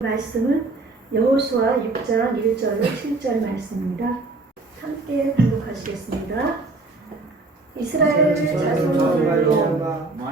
말씀은 여호수아 6장 1절로 7절 말씀입니다. 함께 봉독하시겠습니다. 이스라엘 자손들로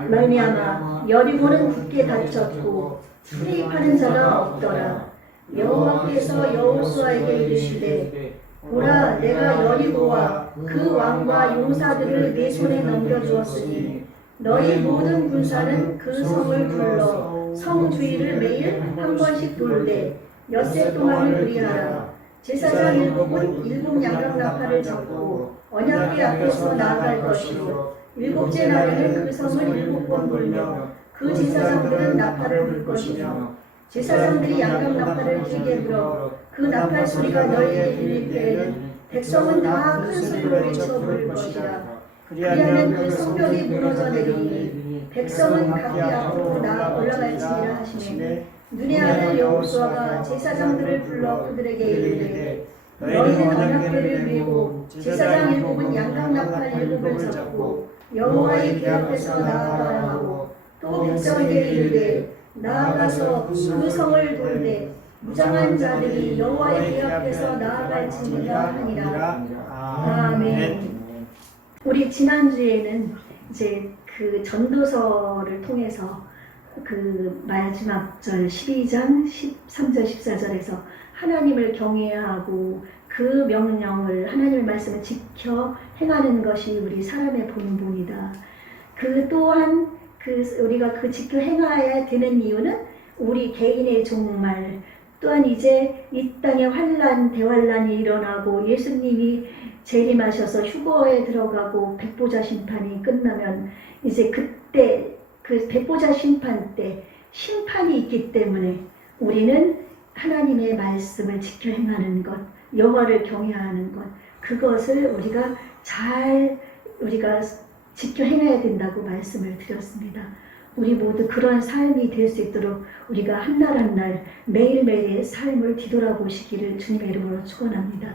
말미암아 여리고는 굳게 닫혔고 출입하는 자가 없더라. 여호와께서 여호수아에게 이르시되 보라, 내가 여리고와 그 왕과 용사들을 네 손에 넘겨주었으니 너희 모든 군사는 그 성을 둘러 성 주위를 매일 한 번씩 돌되 엿새 동안을 그리하라. 제사장 일곱 양각나팔을 잡고 언약궤 앞에서 나아갈 것이요 일곱째 날에는 그 성을 7번 돌며 그 제사장들은 나팔을 불 것이며 제사장들이 양각나팔을 길게 불어 그 나팔 소리가 너희에게 들릴 때에는 백성은 다 큰 소리로 외쳐 부를 것이라. 그리하면 그 성벽이 무너져 내리니 백성은 각기 앞으로 나아 올라갈지니라 하시매 눈의 아들 여호수아가 제사장들을 불러 그들에게 이르되 너희는 언약궤를 메고 제사장 7은 양각나팔 7을 잡고 여호와의 궤 앞에서 나아가야 하고 또 백성에게 이르되 나아가서 그 성을 돌되 무장한 자들이 여호와의 궤 앞에서 나아갈지니라 하니라. 아멘. 우리 지난주에는 이제 그 전도서를 통해서 그 마지막 절 12장 13절 14절에서 하나님을 경외하고 그 명령을 하나님의 말씀을 지켜 행하는 것이 우리 사람의 본분이다. 그 또한 우리가 그 지켜 행하여야 되는 이유는 우리 개인의 종말 또한 이제 이 땅에 환난 대환란이 일어나고 예수님이 재림하셔서 휴거에 들어가고 백보자 심판이 끝나면 이제 그때 그 백보자 심판 때 심판이 있기 때문에 우리는 하나님의 말씀을 지켜 행하는 것, 여호와를 경외하는 것, 그것을 우리가 지켜 행해야 된다고 말씀을 드렸습니다. 우리 모두 그러한 삶이 될 수 있도록 우리가 한날 한날 매일매일의 삶을 뒤돌아보시기를 주님의 이름으로 축원합니다.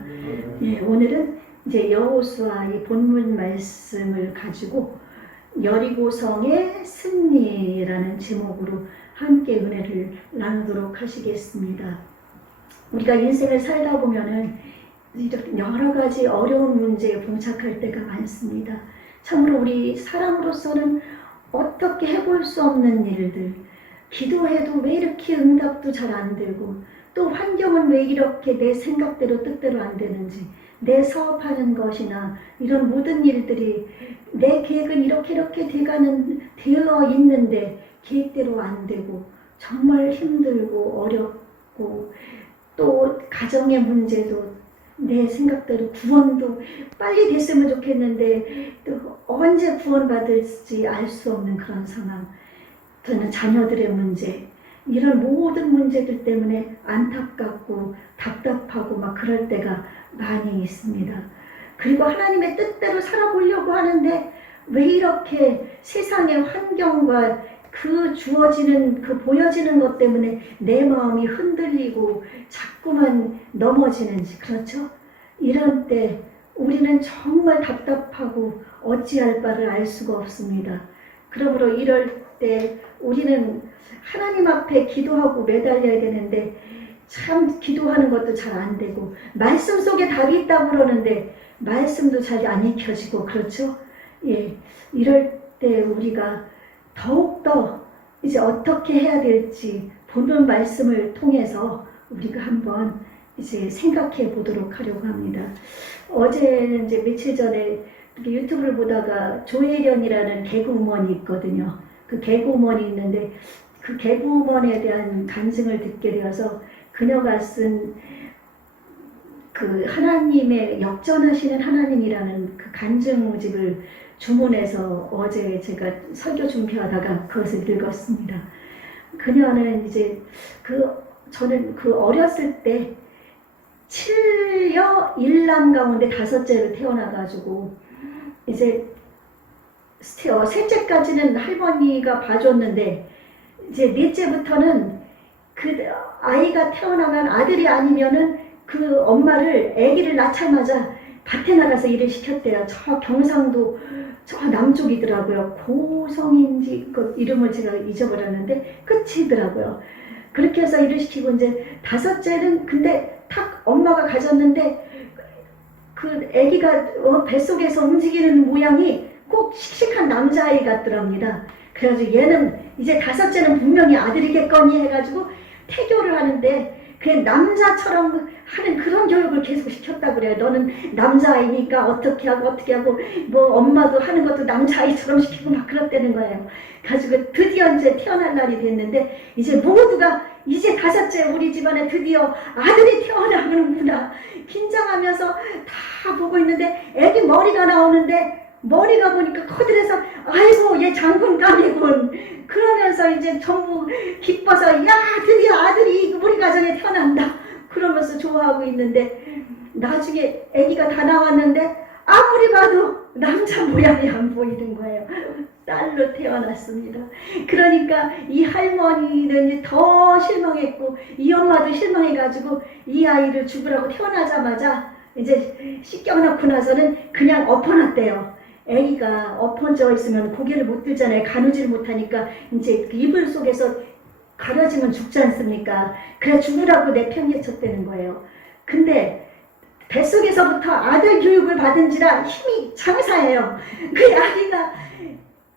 예, 오늘은 이제 여호수아의 본문 말씀을 가지고 여리고성의 승리라는 제목으로 함께 은혜를 나누도록 하시겠습니다. 우리가 인생을 살다 보면은 여러 가지 어려운 문제에 봉착할 때가 많습니다. 참으로 우리 사람으로서는 어떻게 해볼 수 없는 일들, 기도해도 왜 이렇게 응답도 잘 안 되고 또 환경은 왜 이렇게 내 생각대로 뜻대로 안 되는지, 내 사업하는 것이나 이런 모든 일들이 내 계획은 이렇게 되어 있는데 계획대로 안 되고 정말 힘들고 어렵고 또 가정의 문제도 내 생각대로 구원도 빨리 됐으면 좋겠는데 또 언제 구원받을지 알 수 없는 그런 상황, 저는 자녀들의 문제, 이런 모든 문제들 때문에 안타깝고 답답하고 막 그럴 때가 많이 있습니다. 그리고 하나님의 뜻대로 살아보려고 하는데 왜 이렇게 세상의 환경과 그 주어지는 그 보여지는 것 때문에 내 마음이 흔들리고 자꾸만 넘어지는지, 그렇죠? 이런 때 우리는 정말 답답하고 어찌할 바를 알 수가 없습니다. 그러므로 이럴 때 우리는 하나님 앞에 기도하고 매달려야 되는데 참 기도하는 것도 잘 안 되고 말씀 속에 답이 있다고 그러는데 말씀도 잘 안 익혀지고, 그렇죠? 예, 이럴 때 우리가 더욱더 이제 어떻게 해야 될지 본문 말씀을 통해서 우리가 한번 이제 생각해 보도록 하려고 합니다. 어제는 이제 며칠 전에 유튜브를 보다가 조혜련이라는 개그우먼이 있거든요. 그 개그우먼이 있는데 그 개그우먼에 대한 간증을 듣게 되어서 그녀가 쓴 그 하나님의 역전하시는 하나님이라는 그 간증집을 주문해서 어제 제가 설교 준비하다가 그것을 읽었습니다. 그녀는 이제 저는 어렸을 때 7여 1남 가운데 5째를 태어나가지고 이제 셋째까지는 할머니가 봐줬는데 이제 넷째부터는 그 아이가 태어나면 아들이 아니면은 그 엄마를 아기를 낳자마자 밭에 나가서 일을 시켰대요. 저 경상도 저 남쪽이더라고요. 고성인지 그 이름을 제가 잊어버렸는데 끝이더라고요. 그렇게 해서 일을 시키고 이제 다섯째는 근데 탁 엄마가 가졌는데 그 아기가 뱃속에서 움직이는 모양이 꼭 씩씩한 남자아이 같더랍니다. 그래가지고 얘는 이제 다섯째는 분명히 아들이겠거니 해가지고 태교를 하는데 그냥 남자처럼 하는 그런 교육을 계속 시켰다 그래요. 너는 남자아이니까 어떻게 하고 뭐 엄마도 하는 것도 남자아이처럼 시키고 막 그랬다는 거예요. 가지고 드디어 이제 태어날 날이 됐는데 이제 모두가 이제 다섯째 우리 집안에 드디어 아들이 태어나는구나 긴장하면서 다 보고 있는데 애기 머리가 나오는데 머리가 보니까 커들해서 아이고 얘 장군감이군 그러면서 이제 전부 기뻐서 야 드디어 아들이 우리 가정에 태어난다 그러면서 좋아하고 있는데 나중에 아기가 다 나왔는데 아무리 봐도 남자 모양이 안 보이는 거예요. 딸로 태어났습니다. 그러니까 이 할머니는 더 실망했고 이 엄마도 실망해가지고 이 아이를 죽으라고 태어나자마자 이제 씻겨놓고 나서는 그냥 엎어놨대요. 애기가 엎어져 있으면 고개를 못 들잖아요. 가누질 못하니까 이제 그 이불 속에서 가려지면 죽지 않습니까? 그래 죽으라고 내팽개쳤다는 거예요. 근데 뱃속에서부터 아들 교육을 받은지라 힘이 장사예요. 그 아기가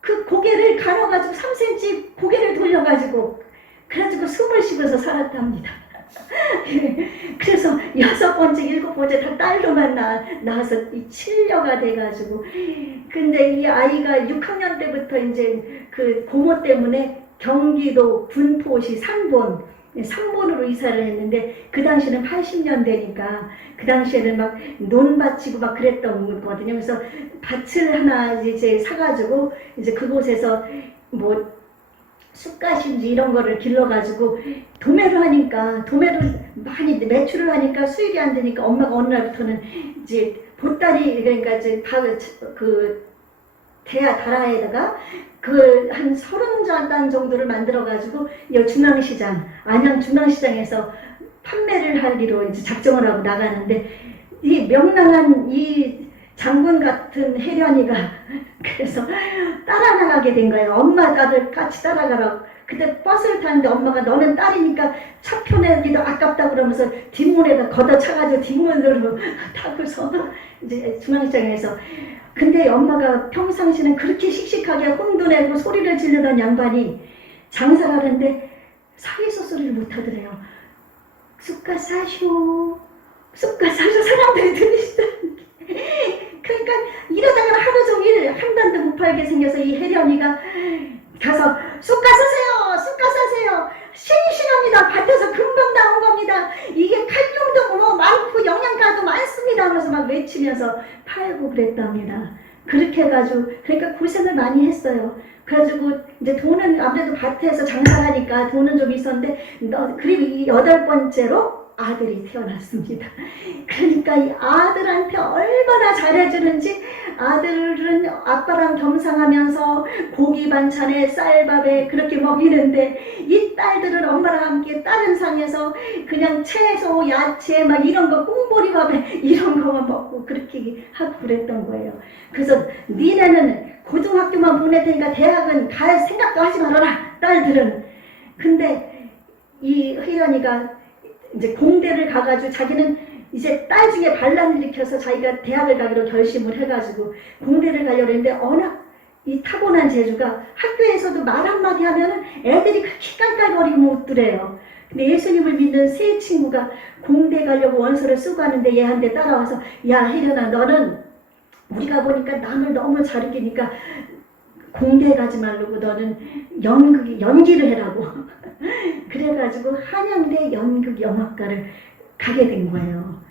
그 고개를 가려가지고 3cm 고개를 돌려가지고 그래가지고 숨을 쉬면서 살았답니다. 그래서 6번째, 7번째 다 딸로만 낳아서 7녀가 돼가지고 근데 이 아이가 6학년 때부터 이제 그 고모 때문에 경기도 군포시 삼본으로 이사를 했는데 그 당시는 80년대니까 그 당시에는 막 논밭이고 막 그랬던 거거든요. 그래서 밭을 하나 이제 사가지고 이제 그곳에서 뭐 쑥갓인지 이런 거를 길러가지고 도매를 많이 매출을 하니까 수익이 안 되니까 엄마가 어느 날부터는 이제 보따리 그러니까 이제 그 대야 다라에다가 그 한 30잔 정도를 만들어가지고 이 중앙시장 안양 중앙시장에서 판매를 하기로 이제 작정을 하고 나가는데 이 명랑한 이 장군 같은 혜련이가 그래서 따라 나가게 된 거예요. 엄마 딸을 같이 따라가라고. 그때 버스를 타는데 엄마가 너는 딸이니까 차 표내기도 아깝다 그러면서 뒷문에다 걷어차가지고 뒷문으로 타고서 이제 중앙시장에서 근데 엄마가 평상시는 그렇게 씩씩하게 혼도 내고 소리를 지르던 양반이 장사를 하는데 사이서 소리를 못하더래요. 쑥갓 사쇼 사람들이 들리시다는 게 그러니까 이러다가 하루 종일 한 단도 못 팔게 생겨서 이 혜련이가 가서 쑥갓 사세요 싱싱합니다. 밭에서 금방 나온 겁니다. 이게 칼륨도 뭐 많고 영양가도 많습니다 하면서 막 외치면서 팔고 그랬답니다. 그렇게 해가지고 그러니까 고생을 많이 했어요. 그래가지고 이제 돈은 아무래도 밭에서 장사를 하니까 돈은 좀 있었는데 그리고 이 8번째로 아들이 태어났습니다. 그러니까 이 아들한테 얼마나 잘해주는지 아들은 아빠랑 겸상하면서 고기 반찬에 쌀밥에 그렇게 먹이는데 이 딸들은 엄마랑 함께 다른 상에서 그냥 채소, 야채 막 이런 거 꽁보리밥에 이런 거만 먹고 그렇게 하고 그랬던 거예요. 그래서 니네는 고등학교만 보낼 테니까 대학은 갈 생각도 하지 말아라 딸들은. 근데 이 혜련이가 이제 공대를 가가지고 자기는 이제 딸 중에 반란을 일으켜서 자기가 대학을 가기로 결심을 해가지고 공대를 가려고 했는데 워낙 이 타고난 재주가 학교에서도 말 한마디 하면은 애들이 그렇게 깔깔거리고 못 들어요. 근데 예수님을 믿는 세 친구가 공대 가려고 원서를 쓰고 하는데 얘한테 따라와서 야 혜련아 너는 우리가 보니까 남을 너무 잘 이기니까 공대 가지 말고 너는 연기를 해라고 그래가지고 한양대 연극영화과를 가게 된 거예요.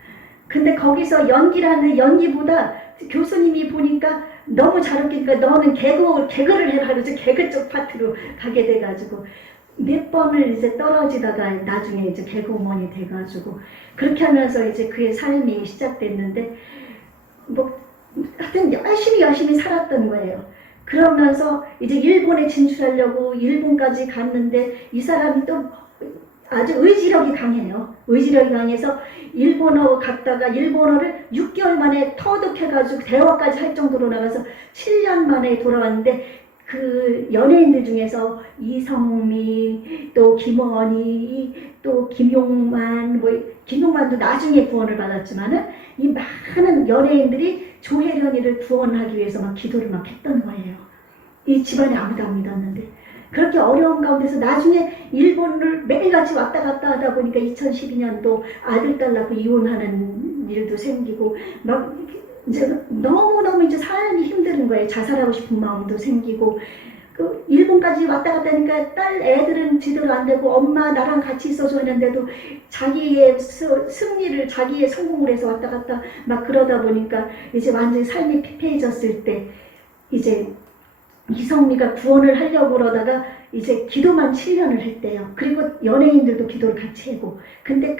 근데 거기서 연기를 하는데 연기보다 교수님이 보니까 너무 잘 웃기니까 너는 개그를 해라 그래서 개그 쪽 파트로 가게 돼가지고 몇 번을 이제 떨어지다가 나중에 이제 개그우먼이 돼가지고 그렇게 하면서 이제 그의 삶이 시작됐는데 뭐 하여튼 열심히 살았던 거예요. 그러면서 이제 일본에 진출하려고 일본까지 갔는데 이 사람이 또 아주 의지력이 강해요. 의지력이 강해서 일본어 갔다가 일본어를 6개월 만에 터득해가지고 대화까지 할 정도로 나가서 7년 만에 돌아왔는데 그 연예인들 중에서 이성미, 또 김원희, 또 김용만, 뭐 김용만도 나중에 구원을 받았지만은 이 많은 연예인들이 조혜련이를 구원하기 위해서 막 기도를 막 했던 거예요. 이 집안에 아무도 안 믿었는데 그렇게 어려운 가운데서 나중에 일본을 매일같이 왔다 갔다 하다 보니까 2012년도 아들 딸 낳고 이혼하는 일도 생기고 막 이제 너무너무 이제 삶이 힘든 거예요. 자살하고 싶은 마음도 생기고 그 일본까지 왔다 갔다 하니까 딸 애들은 제대로 안 되고 엄마 나랑 같이 있어줘 했는데도 자기의 승리를 자기의 성공을 해서 왔다 갔다 막 그러다 보니까 이제 완전히 삶이 피폐해졌을 때 이제 이성미가 구원을 하려고 그러다가 이제 기도만 7년을 했대요. 그리고 연예인들도 기도를 같이 하고 근데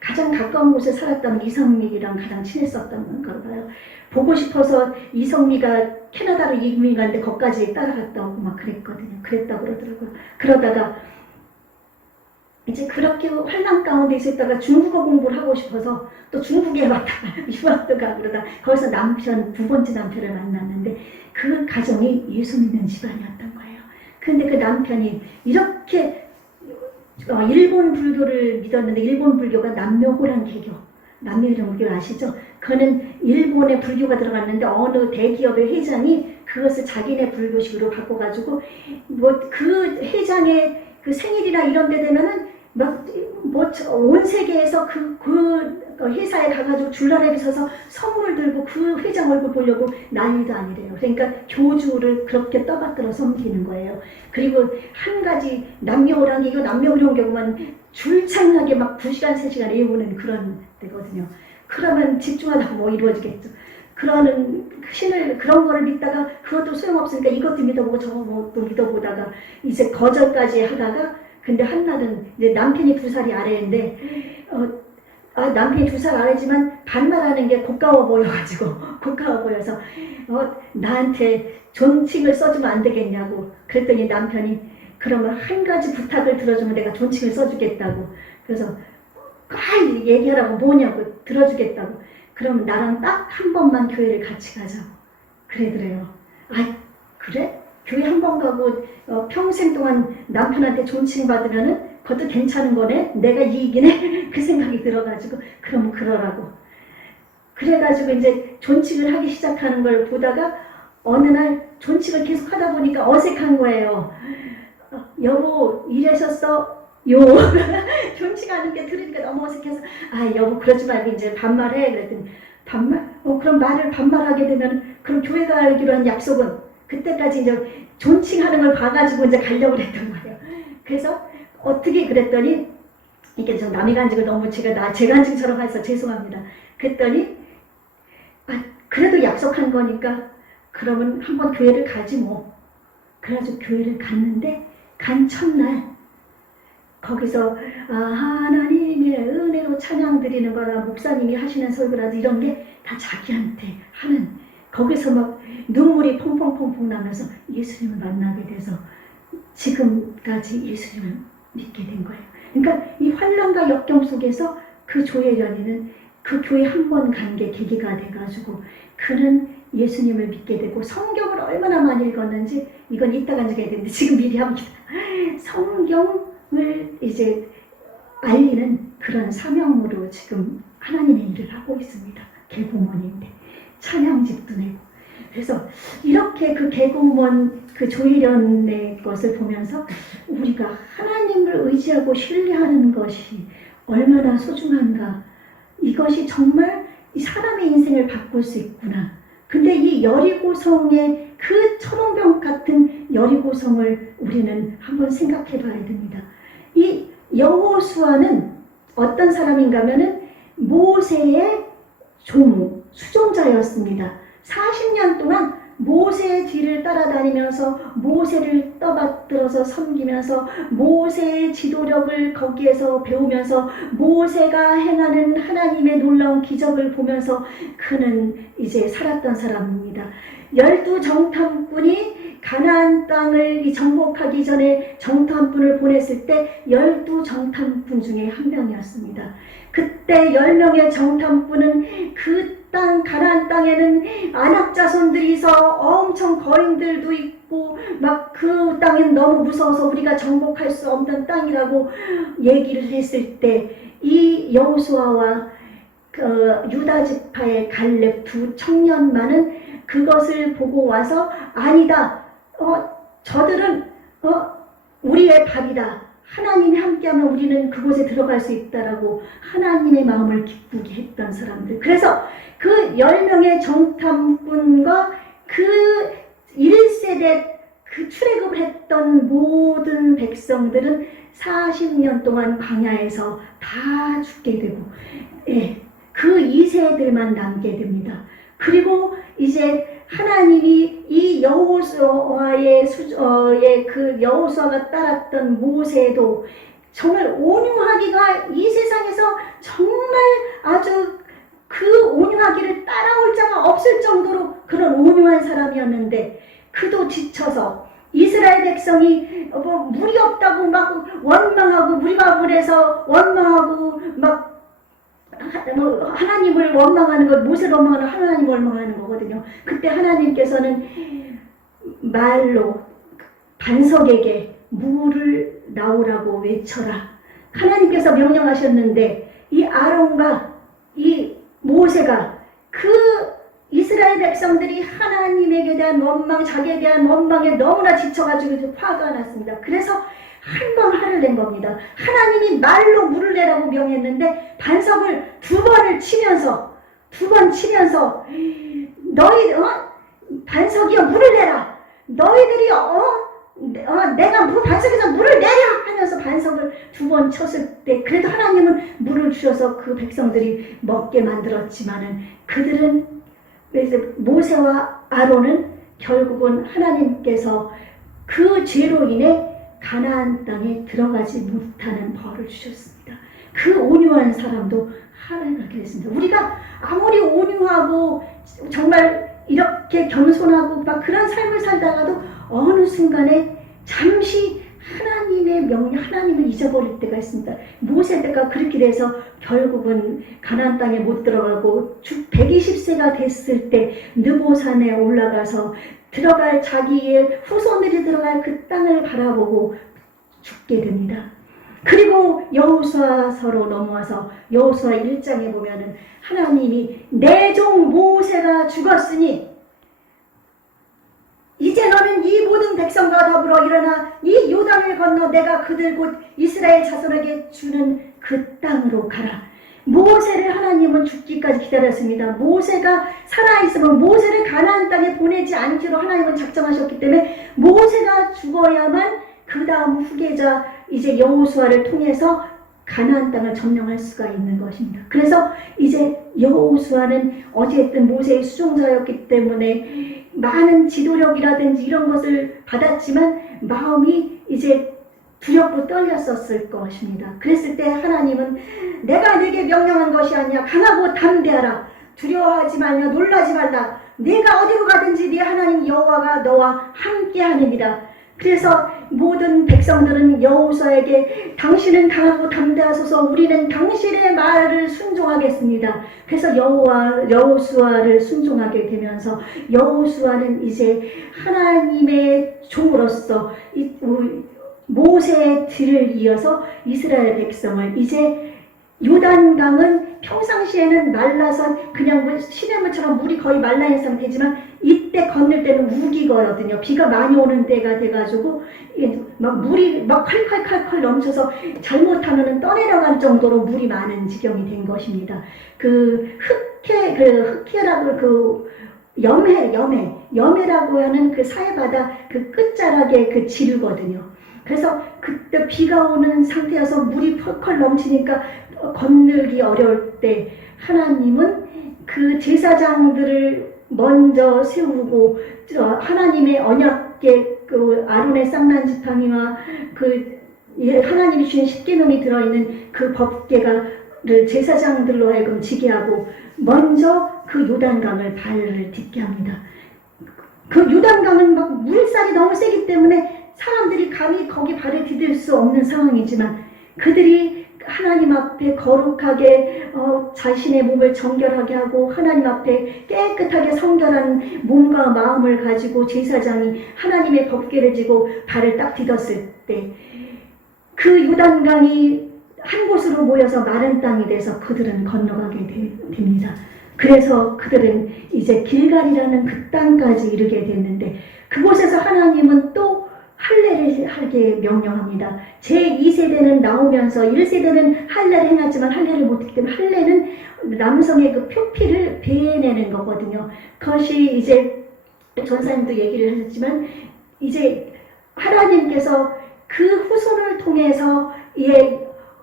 가장 가까운 곳에 살았던 이성미랑 가장 친했었던 걸 봐요. 보고 싶어서 이성미가 캐나다로 이민 갔는데 거기까지 따라갔다 오고 막 그랬거든요. 그랬다고 그러더라고요. 그러다가 이제 그렇게 환난 가운데 있었다가 중국어 공부를 하고 싶어서 또 중국에 왔다가 유학도 가고 그러다 거기서 두 번째 남편을 만났는데 그 가정이 예수 믿는 집안이었던 거예요. 근데 그 남편이 이렇게 일본 불교를 믿었는데 일본 불교가 남묘호란 개교, 남묘호란 개교 아시죠? 그거는 일본의 불교가 들어갔는데 어느 대기업의 회장이 그것을 자기네 불교식으로 바꿔가지고 뭐 그 회장의 그 생일이나 이런 데 되면은 온 세계에서 그 회사에 가가지고 줄라랩에 서서 선물 들고 그 회장 얼굴 보려고 난리도 아니래요. 그러니까 교주를 그렇게 떠받들어 섬기는 거예요. 그리고 한 가지 남녀오랑 이거 남녀오령 경우만 줄창하게 막 2시간, 3시간 외우는 그런 데거든요. 그러면 집중하다가 뭐 이루어지겠죠. 그러는 신을 그런 거를 믿다가 그것도 소용없으니까 이것도 믿어보고 저것도 믿어보다가 이제 거절까지 하다가 근데 한날은 이제 남편이 2살이 아래인데 남편이 2살 아래지만 반말하는 게 고가워 보여가지고 고가워 보여서 나한테 존칭을 써주면 안 되겠냐고 그랬더니 남편이 그러면 한 가지 부탁을 들어주면 내가 존칭을 써주겠다고 그래서 얘기하라고 뭐냐고 들어주겠다고 그럼 나랑 딱 한 번만 교회를 같이 가자고 그러더래요. 그래? 교회 한 번 가고 평생 동안 남편한테 존칭 받으면은 그것도 괜찮은 거네? 내가 이익이네? 그 생각이 들어가지고 그럼 그러라고. 그래가지고 이제 존칭을 하기 시작하는 걸 보다가 어느 날 존칭을 계속 하다 보니까 어색한 거예요. 여보 이러셨어? 요 존칭하는 게 들으니까 너무 어색해서 여보 그러지 말고 이제 반말해 그랬더니 반말? 그럼 말을 반말하게 되면 그럼 교회 가기로 한 약속은 그때까지 이제 존칭하는 걸 봐가지고 이제 가려고 했던 거예요. 그래서 어떻게 그랬더니 이게 좀 남의 간증을 너무 제 간증처럼 해서 죄송합니다. 그랬더니 그래도 약속한 거니까 그러면 한번 교회를 가지 뭐. 그래가지고 교회를 갔는데 간 첫날 거기서 하나님의 은혜로 찬양 드리는 거나 목사님이 하시는 설교라도 이런 게 다 자기한테 하는 거기서 막 눈물이 펑펑펑펑 나면서 예수님을 만나게 돼서 지금까지 예수님을 믿게 된 거예요. 그러니까 이 환난과 역경 속에서 그 조혜련이는 그 교회 한 번 간 게 계기가 돼가지고 그는 예수님을 믿게 되고 성경을 얼마나 많이 읽었는지 이건 이따가 읽어야 되는데 지금 미리 합니다. 성경을 이제 알리는 그런 사명으로 지금 하나님의 일을 하고 있습니다. 개공원인데 찬양집도 내고 그래서 이렇게 그 개공원 그 조혜련의 것을 보면서 우리가 하나님을 의지하고 신뢰하는 것이 얼마나 소중한가 이것이 정말 이 사람의 인생을 바꿀 수 있구나. 근데 이 여리고성의 그 천원병 같은 여리고성을 우리는 한번 생각해 봐야 됩니다. 이 여호수아는 어떤 사람인가 하면은 모세의 수종자였습니다. 40년 동안 모세의 뒤를 따라다니면서 모세를 떠받들어서 섬기면서 모세의 지도력을 거기에서 배우면서 모세가 행하는 하나님의 놀라운 기적을 보면서 그는 이제 살았던 사람입니다. 12정탐꾼이 가나안 땅을 정복하기 전에 정탐꾼을 보냈을 때 12정탐꾼 중에 한 명이었습니다. 그때 10명의 정탐꾼은 그 땅 가나안 땅에는 아낙 자손들이 있어 엄청 거인들도 있고 막 그 땅은 너무 무서워서 우리가 정복할 수 없는 땅이라고 얘기를 했을 때 이 여호수아와 유다 지파의 갈렙 두 청년만은 그것을 보고 와서 아니다. 저들은 우리의 밥이다. 하나님이 함께하면 우리는 그곳에 들어갈 수 있다라고 하나님의 마음을 기쁘게 했던 사람들. 그래서 그 10명의 정탐꾼과 그 1세대 그 출애굽을 했던 모든 백성들은 40년 동안 광야에서 다 죽게 되고, 예, 그 2세들만 남게 됩니다. 그리고 이제 하나님이 이 여호수아의 그 여호수아가 따랐던 모세도 정말 온유하기가 이 세상에서 정말 아주 그 온유하기를 따라올 자가 없을 정도로 그런 온유한 사람이었는데 그도 지쳐서 이스라엘 백성이 물이 없다고 막 원망하고 무리바불에서 원망하고 막 하나님을 원망하는 것, 모세를 원망하는 하나님을 원망하는 거거든요. 그때 하나님께서는 말로 반석에게 물을 나오라고 외쳐라. 하나님께서 명령하셨는데 이 아론과 이 모세가 그 이스라엘 백성들이 하나님에게 대한 원망, 자기에 대한 원망에 너무나 지쳐가지고 화가 났습니다. 그래서 한 번 화를 낸 겁니다. 하나님이 말로 물을 내라고 명했는데 반석을 두 번 치면서 너희 반석이여 물을 내라. 너희들이 내가 반석에서 물을 내려 하면서 반석을 두 번 쳤을 때 그래도 하나님은 물을 주셔서 그 백성들이 먹게 만들었지만은 그들은 모세와 아론은 결국은 하나님께서 그 죄로 인해 가나안 땅에 들어가지 못하는 벌을 주셨습니다. 그 온유한 사람도 하나님께 됐습니다. 우리가 아무리 온유하고 정말 이렇게 겸손하고 막 그런 삶을 살다가도 어느 순간에 잠시 하나님의 명령, 하나님을 잊어버릴 때가 있습니다. 모세 때가 그렇게 돼서 결국은 가나안 땅에 못 들어가고 120세가 됐을 때 느보산에 올라가서 들어갈 자기의 후손들이 들어갈 그 땅을 바라보고 죽게 됩니다. 그리고 여호수아서로 넘어와서 여호수아 1장에 보면은 하나님이 내 종 모세가 죽었으니 이제 너는 이 모든 백성과 더불어 일어나 이 요단을 건너 내가 그들 곧 이스라엘 자손에게 주는 그 땅으로 가라. 모세를 하나님은 죽기까지 기다렸습니다. 모세가 살아있으면 모세를 가나안 땅에 보내지 않기로 하나님은 작정하셨기 때문에 모세가 죽어야만 그 다음 후계자 이제 여호수아를 통해서 가나안 땅을 점령할 수가 있는 것입니다. 그래서 이제 여호수아는 어쨌든 모세의 수종자였기 때문에 많은 지도력이라든지 이런 것을 받았지만 마음이 이제 두렵고 떨렸었을 것입니다. 그랬을 때 하나님은 내가 네게 명령한 것이 아니야. 강하고 담대하라. 두려워하지 말며 놀라지 말라. 내가 어디로 가든지 네 하나님 여호와가 너와 함께하느니라. 그래서 모든 백성들은 여호수아에게 당신은 강하고 담대하소서 우리는 당신의 말을 순종하겠습니다. 그래서 여호수아를 순종하게 되면서 여호수아는 이제 하나님의 종으로서 모세의 뒤를 이어서 이스라엘 백성을 이제 요단강은 평상시에는 말라서 그냥 시냇물처럼 물이 거의 말라 있는 상태지만 이때 건널 때는 우기거든요. 비가 많이 오는 때가 돼가지고 막 물이 막 콸콸콸콸 넘쳐서 잘못하면 떠내려갈 정도로 물이 많은 지경이 된 것입니다. 흑해라고 염해라고 하는 그 사해바다 그 끝자락에 그 지류거든요. 그래서 그때 비가 오는 상태여서 물이 펄펄 넘치니까 건너기 어려울 때 하나님은 그 제사장들을 먼저 세우고 하나님의 언약궤 그 아론의 쌍난 지팡이와 그 하나님이 주신 십계명이 들어있는 그 법궤를 제사장들로 하여금 지게 하고 먼저 그 요단강을 발을 딛게 합니다. 그 요단강은 막 물살이 너무 세기 때문에 사람들이 감히 거기 발을 디딜 수 없는 상황이지만 그들이 하나님 앞에 거룩하게 자신의 몸을 정결하게 하고 하나님 앞에 깨끗하게 성결한 몸과 마음을 가지고 제사장이 하나님의 법궤를 지고 발을 딱 디뎠을 때 그 요단강이 한 곳으로 모여서 마른 땅이 돼서 그들은 건너가게 됩니다. 그래서 그들은 이제 길갈이라는 그 땅까지 이르게 됐는데 그곳에서 하나님은 또 할례를 하게 명령합니다. 제2세대는 나오면서 1세대는 할례를 행하지만 할례를 못했기 때문에 할례는 남성의 그 표피를 베내는 거거든요. 그것이 이제 전사님도 얘기를 하셨지만 이제 하나님께서 그 후손을 통해서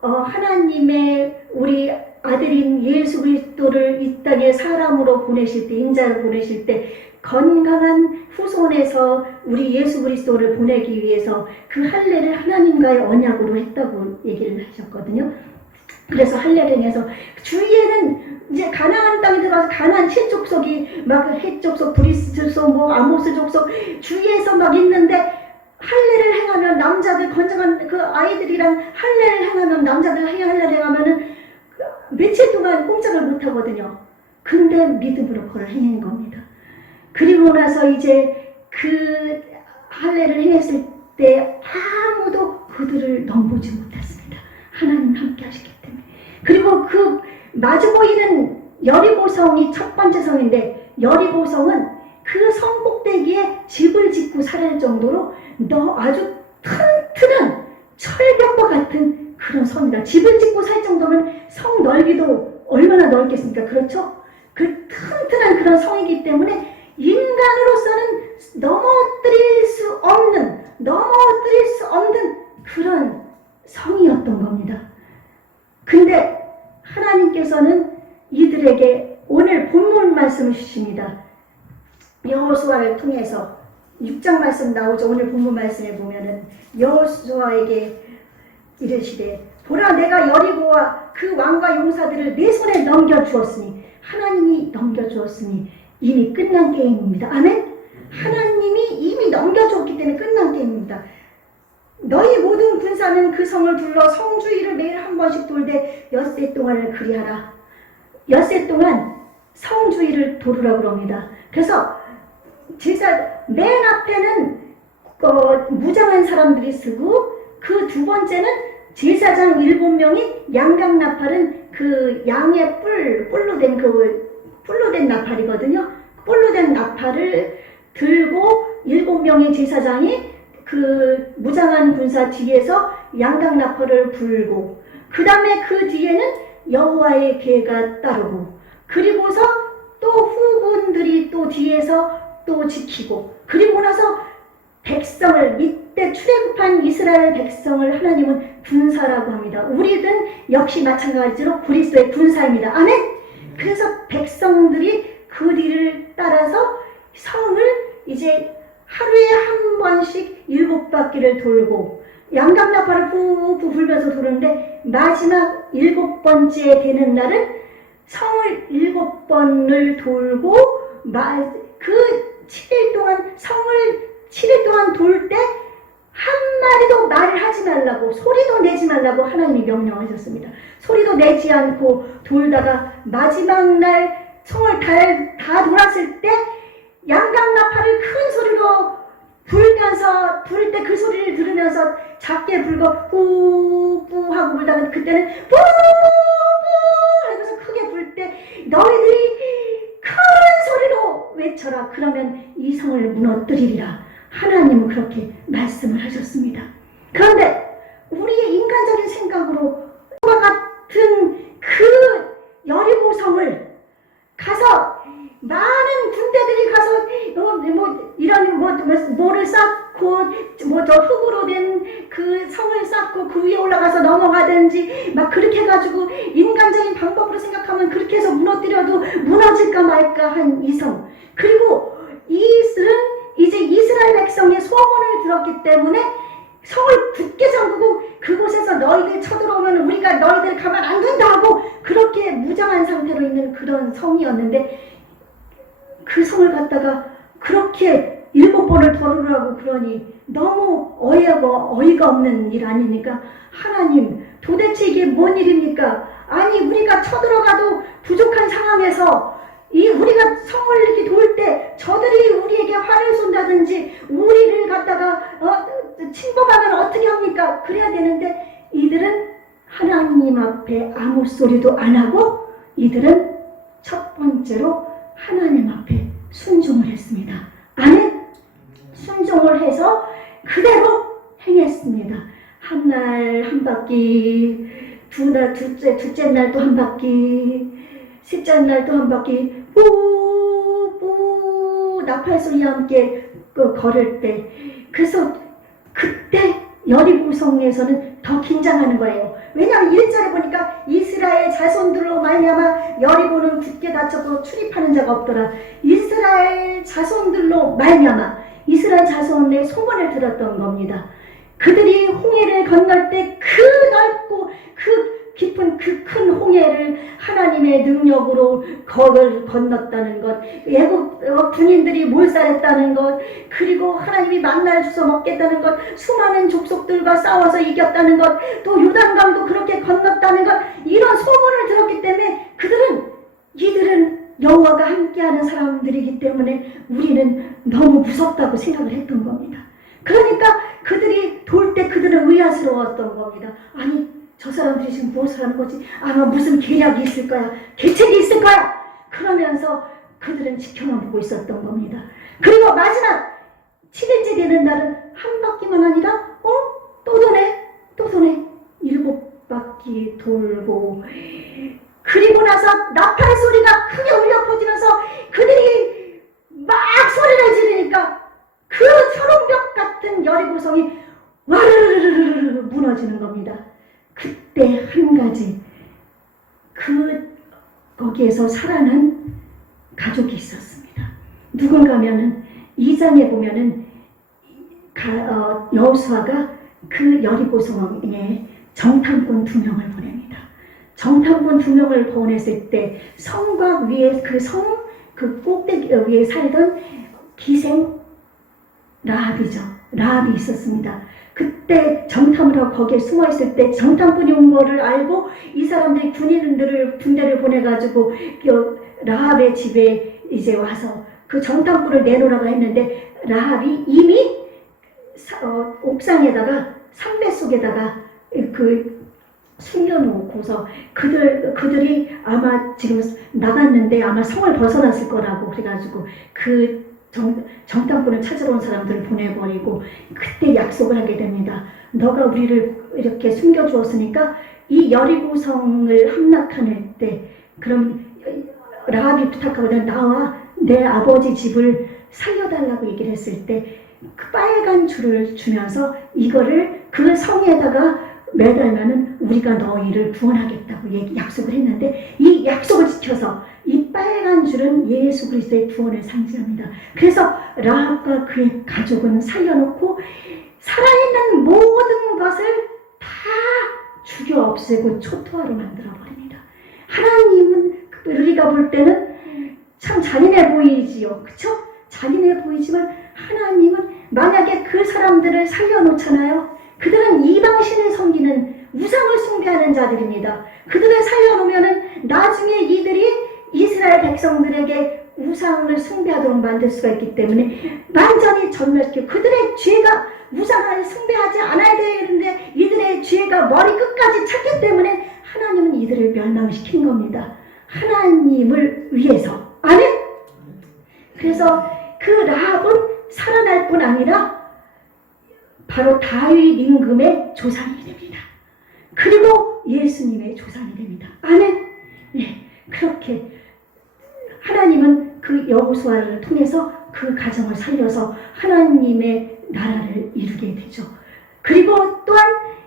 하나님의 우리 아들인 예수 그리스도를 이 땅에 사람으로 보내실 때, 인자로 보내실 때 건강한 후손에서 우리 예수 그리스도를 보내기 위해서 그 할례를 하나님과의 언약으로 했다고 얘기를 하셨거든요. 그래서 할례를 해서 주위에는 이제 가나안 땅에 들어가서 가나안 7족속이 막 헷족속, 브리스 족속, 뭐 아모스 족속 주위에서 막 있는데 할례를 행하면 남자들 건강한 그 아이들이랑 할례를 행하면 남자들 할례를 행하면은 며칠 동안 꼼짝을 못 하거든요. 근데 믿음으로 그걸 행한 겁니다. 그리고 나서 이제 그 할례를 행했을 때 아무도 그들을 넘보지 못했습니다. 하나님 함께 하시기 때문에. 그리고 그 마주 보이는 여리고성이 첫 번째 성인데 여리고성은 그 성 꼭대기에 집을 짓고 살 정도로 아주 튼튼한 철벽과 같은 그런 성이다. 집을 짓고 살 정도면 성 넓이도 얼마나 넓겠습니까? 그렇죠? 그 튼튼한 그런 성이기 때문에 인간으로서는 넘어뜨릴 수 없는 그런 성이었던 겁니다. 근데 하나님께서는 이들에게 오늘 본문 말씀을 주십니다. 여호수아를 통해서 6장 말씀 나오죠. 오늘 본문 말씀에 보면은 여호수아에게 이르시되 보라 내가 여리고와 그 왕과 용사들을 내 손에 넘겨주었으니 하나님이 넘겨주었으니 이미 끝난 게임입니다. 아멘? 하나님이 이미 넘겨주었기 때문에 끝난 게임입니다. 너희 모든 군사는 그 성을 둘러 성주의를 매일 한 번씩 돌되 엿새 동안을 그리하라. 엿새 동안 성주의를 도르라고 그럽니다. 그래서 맨 앞에는 무장한 사람들이 쓰고 그 두 번째는 제사장 7명이 양강나팔은 그 양의 뿔로 된 나팔이거든요. 뿔로 된 나팔을 들고 7명의 제사장이 그 무장한 군사 뒤에서 양강나팔을 불고 그 다음에 그 뒤에는 여호와의궤가 따르고 그리고서 또 후군들이 또 뒤에서 또 지키고 그리고 나서 백성을 밑에 출애굽한 이스라엘 백성을 하나님은 군사라고 합니다. 우리는 역시 마찬가지로 그리스도의 군사입니다. 아멘? 그래서 백성들이 그 뒤를 따라서 성을 이제 하루에 한 번씩 7바퀴를 돌고 양강나팔을 푸푸 불면서 도는데 마지막 7번째 되는 날은 성을 7번을 돌고 그 7일 동안 성을 7일 동안 돌 때 한마디도 말을 하지 말라고 소리도 내지 말라고 하나님이 명령하셨습니다. 소리도 내지 않고 돌다가 마지막 날 성을 다 돌았을 때 양강나팔을 큰 소리로 불면서 부를 때 그 소리를 들으면서 작게 불고 뿌뿌 하고 불다가 그때는 뿌뿌 하면서 크게 불 때 너희들이 큰 소리로 외쳐라. 그러면 이 성을 무너뜨리리라. 하나님은 그렇게 말씀을 하셨습니다. 그런데 우리의 인간적인 생각으로 과 같은 그 여리고성을 가서 많은 군대들이 가서 이런 뭐를 쌓고 저 흙으로 된 그 성을 쌓고 그 위에 올라가서 넘어가든지 막 그렇게 해가지고 인간적인 방법으로 생각하면 그렇게 해서 무너뜨려도 무너질까 말까 한 이 성. 그리고 이들은 이제 이스라엘 백성의 소문을 들었기 때문에 성을 굳게 잠그고 그곳에서 너희들 쳐들어오면 우리가 너희들 가만 안 둔다 하고 그렇게 무장한 상태로 있는 그런 성이었는데 그 성을 갖다가 그렇게 7번을 돌으라고 그러니 너무 어이가 없는 일 아닙니까? 하나님 도대체 이게 뭔 일입니까? 아니 우리가 쳐들어가도 부족한 상황에서 우리가 성을 이렇게 도울 때 저들이 우리에게 화를 쏜다든지 우리를 갖다가 침범하면 어떻게 합니까? 그래야 되는데 이들은 하나님 앞에 아무 소리도 안 하고 이들은 첫 번째로 하나님 앞에 순종을 했습니다. 아멘. 순종을 해서 그대로 행했습니다. 한 날 한 바퀴, 둘째 날도 한 바퀴, 셋째 날도 한 바퀴, 뿌뿌 나팔 소리와 함께 걸을 때, 그래서 그때 여리고성에서는 더 긴장하는 거예요. 왜냐하면 1절에 보니까 이스라엘 자손들로 말미암아 여리고는 굳게 닫혀서 출입하는 자가 없더라. 이스라엘 자손들로 말미암아 이스라엘 자손의 소문을 들었던 겁니다. 그들이 홍해를 건널 때 그 넓고 그 깊은 그 큰 홍해를 하나님의 능력으로 건넜다는 것, 애국 군인들이 몰살했다는 것, 그리고 하나님이 만나를 주워 먹겠다는 것, 수많은 족속들과 싸워서 이겼다는 것, 또 요단강도 그렇게 건넜다는 것, 이런 소문을 들었기 때문에 이들은 여호와가 함께하는 사람들이기 때문에 우리는 너무 무섭다고 생각을 했던 겁니다. 그러니까 그들이 돌 때 그들은 의아스러웠던 겁니다. 아니 저 사람들이 지금 무엇을 하는 거지? 아마 무슨 계략이 있을 거야. 계책이 있을 거야. 그러면서 그들은 지켜만 보고 있었던 겁니다. 그리고 마지막 7일째 되는 날은 한 바퀴만 아니라 또 도네. 7바퀴 돌고, 그리고 나서 나팔 소리가 크게 울려 퍼지면서 그들이 막 소리를 지르니까 그 초롱벽 같은 여리고성이 와르르르르르 무너지는 겁니다. 그때 한 가지, 거기에서 살아난 가족이 있었습니다. 누군가면은 2장에 보면은 여호수아가 그 여리고성에 정탐꾼 2명을 보냅니다. 정탐꾼 2명을 보냈을 때 성곽 위에 그 꼭대기 위에 살던 기생 라합이 있었습니다. 그때 정탐을 하고 거기에 숨어 있을 때 정탐꾼이 온 거를 알고 이 사람들이 군대를 보내가지고 라합의 집에 이제 와서 그 정탐꾼을 내놓으라고 했는데 라합이 이미 옥상에다가 삼배 속에다가 숨겨놓고서 그들이 아마 지금 나갔는데 아마 성을 벗어났을 거라고 그래가지고 정탐꾼을 찾으러 온 사람들을 보내버리고 그때 약속을 하게 됩니다. 너가 우리를 이렇게 숨겨주었으니까 이 여리고성을 함락할 때 그럼 라합이 부탁하거든. 나와 내 아버지 집을 살려달라고 얘기를 했을 때 그 빨간 줄을 주면서 이거를 그 성에다가 매달면은 우리가 너희를 구원하겠다고 약속을 했는데 이 약속을 지켜서 이 빨간 줄은 예수 그리스도의 구원을 상징합니다. 그래서 라합과 그의 가족은 살려놓고 살아있는 모든 것을 다 죽여 없애고 초토화로 만들어버립니다. 하나님은 우리가 볼 때는 참 잔인해 보이지요. 그쵸? 잔인해 보이지만 하나님은 만약에 그 사람들을 살려놓잖아요. 그들은 이방신을 섬기는 우상을 숭배하는 자들입니다. 그들을 살려놓으면은 나중에 이들이 이스라엘 백성들에게 우상을 숭배하도록 만들 수가 있기 때문에 완전히 전멸시키고 그들의 죄가 우상을 숭배하지 않아야 되는데 이들의 죄가 머리 끝까지 찼기 때문에 하나님은 이들을 멸망시킨 겁니다. 하나님을 위해서. 아멘? 그래서 그 라합은 살아날 뿐 아니라 바로 다윗 임금의 조상이 됩니다. 그리고 예수님의 조상이 됩니다. 아멘? 네, 그렇게 하나님은 그 여호수아를 통해서 그 가정을 살려서 하나님의 나라를 이루게 되죠. 그리고 또한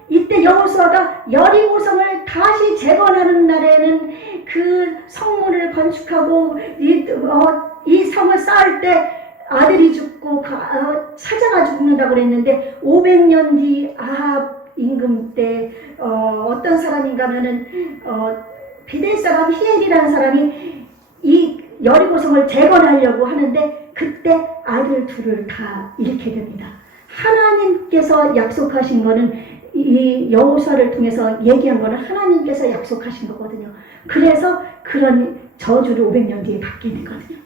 이때 여호수아가 여리고성을 다시 재건하는 날에는 그 성문을 건축하고 이 성을 쌓을 때 아들이 죽고 사자가 죽는다고 그랬는데 500년 뒤 아합 임금 때 어떤 사람인가 하면은 베델 사람 히엘이라는 사람이 이 여리고성을 재건하려고 하는데 그때 아들 둘을 다 잃게 됩니다. 하나님께서 약속하신 거는 이 여호수아를 통해서 얘기한 거는 하나님께서 약속하신 거거든요. 그래서 그런 저주를 500년 뒤에 받게 되거든요.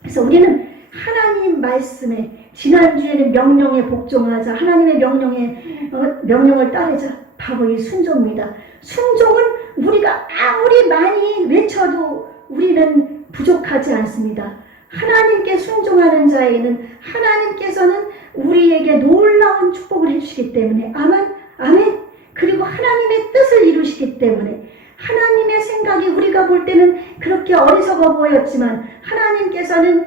그래서 우리는 하나님 말씀에, 지난주에는 명령에 복종하자, 하나님의 명령을 따르자, 바로 이 순종입니다. 순종은 우리가 아무리 많이 외쳐도 우리는 부족하지 않습니다. 하나님께 순종하는 자에게는 하나님께서는 우리에게 놀라운 축복을 해주시기 때문에, 아멘. 그리고 하나님의 뜻을 이루시기 때문에, 하나님의 생각이 우리가 볼 때는 그렇게 어리석어 보였지만 하나님께서는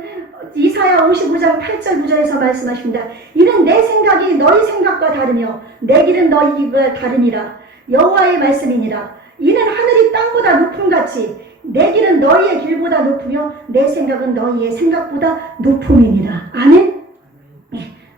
이사야 55장 8절 9절에서 말씀하십니다. 이는 내 생각이 너희 생각과 다르며 내 길은 너희 길과 다르니라. 여호와의 말씀이니라. 이는 하늘이 땅보다 높음같이 내 길은 너희의 길보다 높으며 내 생각은 너희의 생각보다 높음이니라. 아멘.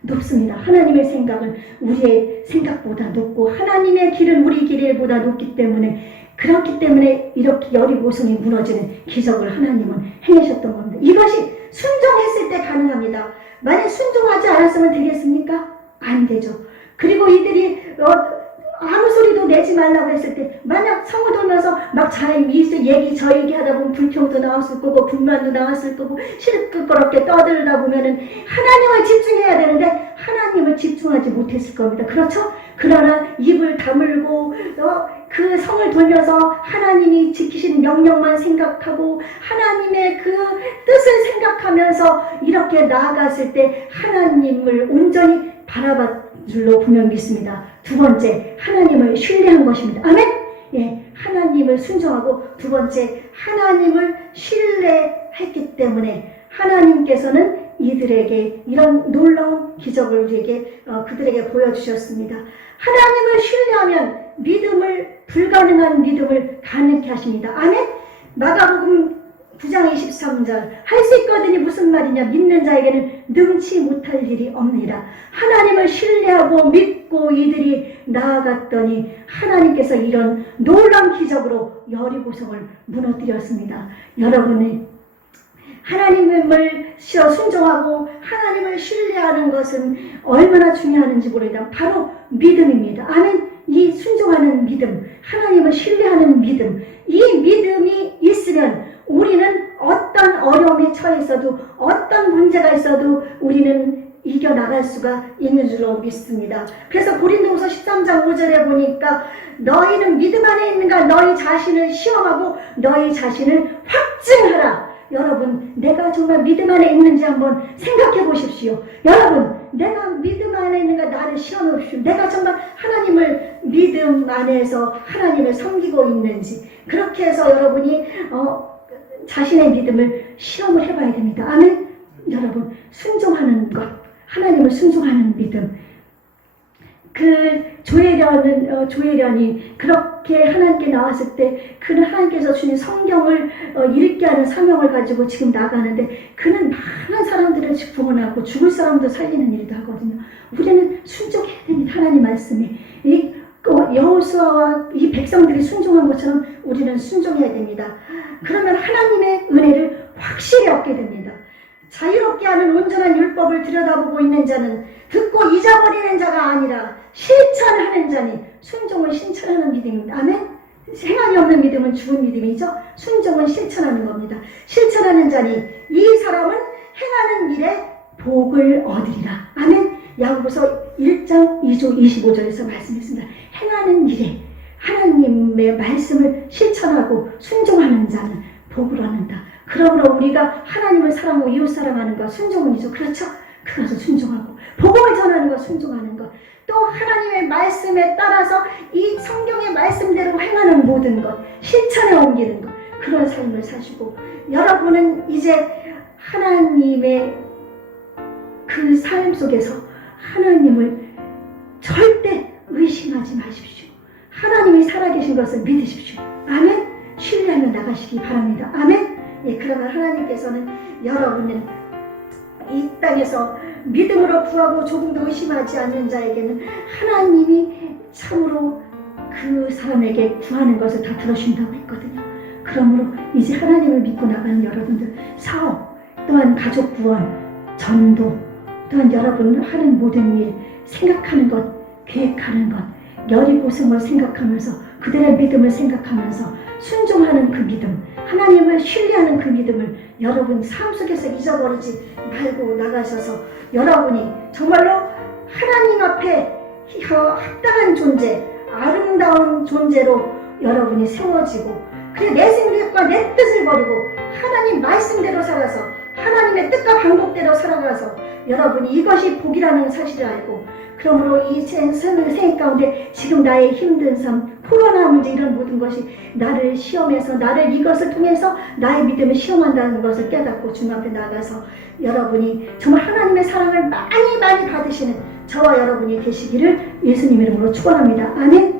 높습니다. 하나님의 생각은 우리의 생각보다 높고 하나님의 길은 우리 길보다 높기 때문에, 그렇기 때문에 이렇게 여리고성이 무너지는 기적을 하나님은 행하셨던 겁니다. 이것이 순종했을 때 가능합니다. 만약 순종하지 않았으면 되겠습니까? 안 되죠. 그리고 이들이 아무 소리도 내지 말라고 했을 때, 만약 성을 돌면서 막 얘기 저 얘기하다 보면 불평도 나왔을 거고 불만도 나왔을 거고 시끄럽게 떠들다 보면은 하나님을 집중해야 되는데 하나님을 집중하지 못했을 겁니다. 그렇죠? 그러나 입을 다물고 그 성을 돌면서 하나님이 지키신 명령만 생각하고 하나님의 그 뜻을 생각하면서 이렇게 나아갔을 때 하나님을 온전히 바라봤 줄로 분명히 믿습니다. 두 번째, 하나님을 신뢰한 것입니다. 아멘? 예, 하나님을 순종하고, 두 번째, 하나님을 신뢰했기 때문에 하나님께서는 이들에게 이런 놀라운 기적을 우리에게 그들에게 보여주셨습니다. 하나님을 신뢰하면 불가능한 믿음을 가능케 하십니다. 아멘? 마가복음 9장 23절, 할 수 있거든이 무슨 말이냐, 믿는 자에게는 능치 못할 일이 없느니라. 하나님을 신뢰하고 믿고 이들이 나아갔더니 하나님께서 이런 놀라운 기적으로 여리고성을 무너뜨렸습니다. 여러분이 하나님을 순종하고 하나님을 신뢰하는 것은 얼마나 중요한지 모릅니다. 바로 믿음입니다. 아멘. 이 순종하는 믿음, 하나님을 신뢰하는 믿음, 이 믿음이 있으면 우리는 어떤 어려움에 처해 있어도, 어떤 문제가 있어도 우리는 이겨나갈 수가 있는 줄로 믿습니다. 그래서 고린도후서 13장 5절에 보니까 너희는 믿음 안에 있는가, 너희 자신을 시험하고 너희 자신을 확증하라. 여러분, 내가 정말 믿음 안에 있는지 한번 생각해 보십시오. 여러분, 내가 믿음 안에 있는가, 나를 시험해 보십시오. 내가 정말 하나님을 믿음 안에서 하나님을 섬기고 있는지, 그렇게 해서 여러분이 자신의 믿음을 시험을 해봐야 됩니다. 아멘. 여러분, 순종하는 것, 하나님을 순종하는 믿음. 그 조혜련이 그렇게 하나님께 나왔을 때 그는 하나님께서 주신 성경을 읽게 하는 사명을 가지고 지금 나가는데, 그는 많은 사람들을 구원하고 죽을 사람도 살리는 일도 하거든요. 우리는 순종해야 됩니다. 하나님 말씀에. 여호수아와 이 백성들이 순종한 것처럼 우리는 순종해야 됩니다. 그러면 하나님의 은혜를 확실히 얻게 됩니다. 자유롭게 하는 온전한 율법을 들여다보고 있는 자는 듣고 잊어버리는 자가 아니라 실천하는 자니 순종은 실천하는 믿음입니다. 아멘. 행함이 없는 믿음은 죽은 믿음이죠. 순종은 실천하는 겁니다. 실천하는 자니 이 사람은 행하는 일에 복을 얻으리라. 아멘. 야고보서 1장 2조 25절에서 말씀했습니다. 행하는 일에 하나님의 말씀을 실천하고 순종하는 자는 복을 얻는다. 그러므로 우리가 하나님을 사랑하고 이웃 사랑하는 것 순종은이죠. 그렇죠? 그것을 순종하고 복음을 전하는 것 순종하는 것, 또 하나님의 말씀에 따라서 이 성경의 말씀대로 행하는 모든 것, 실천에 옮기는 것, 그런 삶을 사시고, 여러분은 이제 하나님의 그 삶 속에서 하나님을 절대 의심하지 마십시오. 하나님이 살아계신 것을 믿으십시오. 아멘. 신뢰하며 나가시기 바랍니다. 아멘. 예, 그러면 하나님께서는 여러분은 이 땅에서 믿음으로 구하고 조금도 의심하지 않는 자에게는 하나님이 참으로 그 사람에게 구하는 것을 다 들어준다고 했거든요. 그러므로 이제 하나님을 믿고 나가는 여러분들, 사업, 또한 가족 구원, 전도, 또한 여러분 하는 모든 일, 생각하는 것, 계획하는 것, 여리고성을 생각하면서 그들의 믿음을 생각하면서 순종하는 그 믿음, 하나님을 신뢰하는 그 믿음을 여러분 삶 속에서 잊어버리지 말고 나가셔서 여러분이 정말로 하나님 앞에 합당한 존재, 아름다운 존재로 여러분이 세워지고, 그래 내 생각과 내 뜻을 버리고 하나님 말씀대로 살아서 하나님의 뜻과 방법대로 살아가서 여러분이 이것이 복이라는 사실을 알고, 그러므로 이 생애 가운데 지금 나의 힘든 삶, 코로나 문제, 이런 모든 것이 나를 시험해서 나를 이것을 통해서 나의 믿음을 시험한다는 것을 깨닫고 주님 앞에 나가서 여러분이 정말 하나님의 사랑을 많이 받으시는 저와 여러분이 되시기를 예수님 이름으로 축원합니다. 아멘.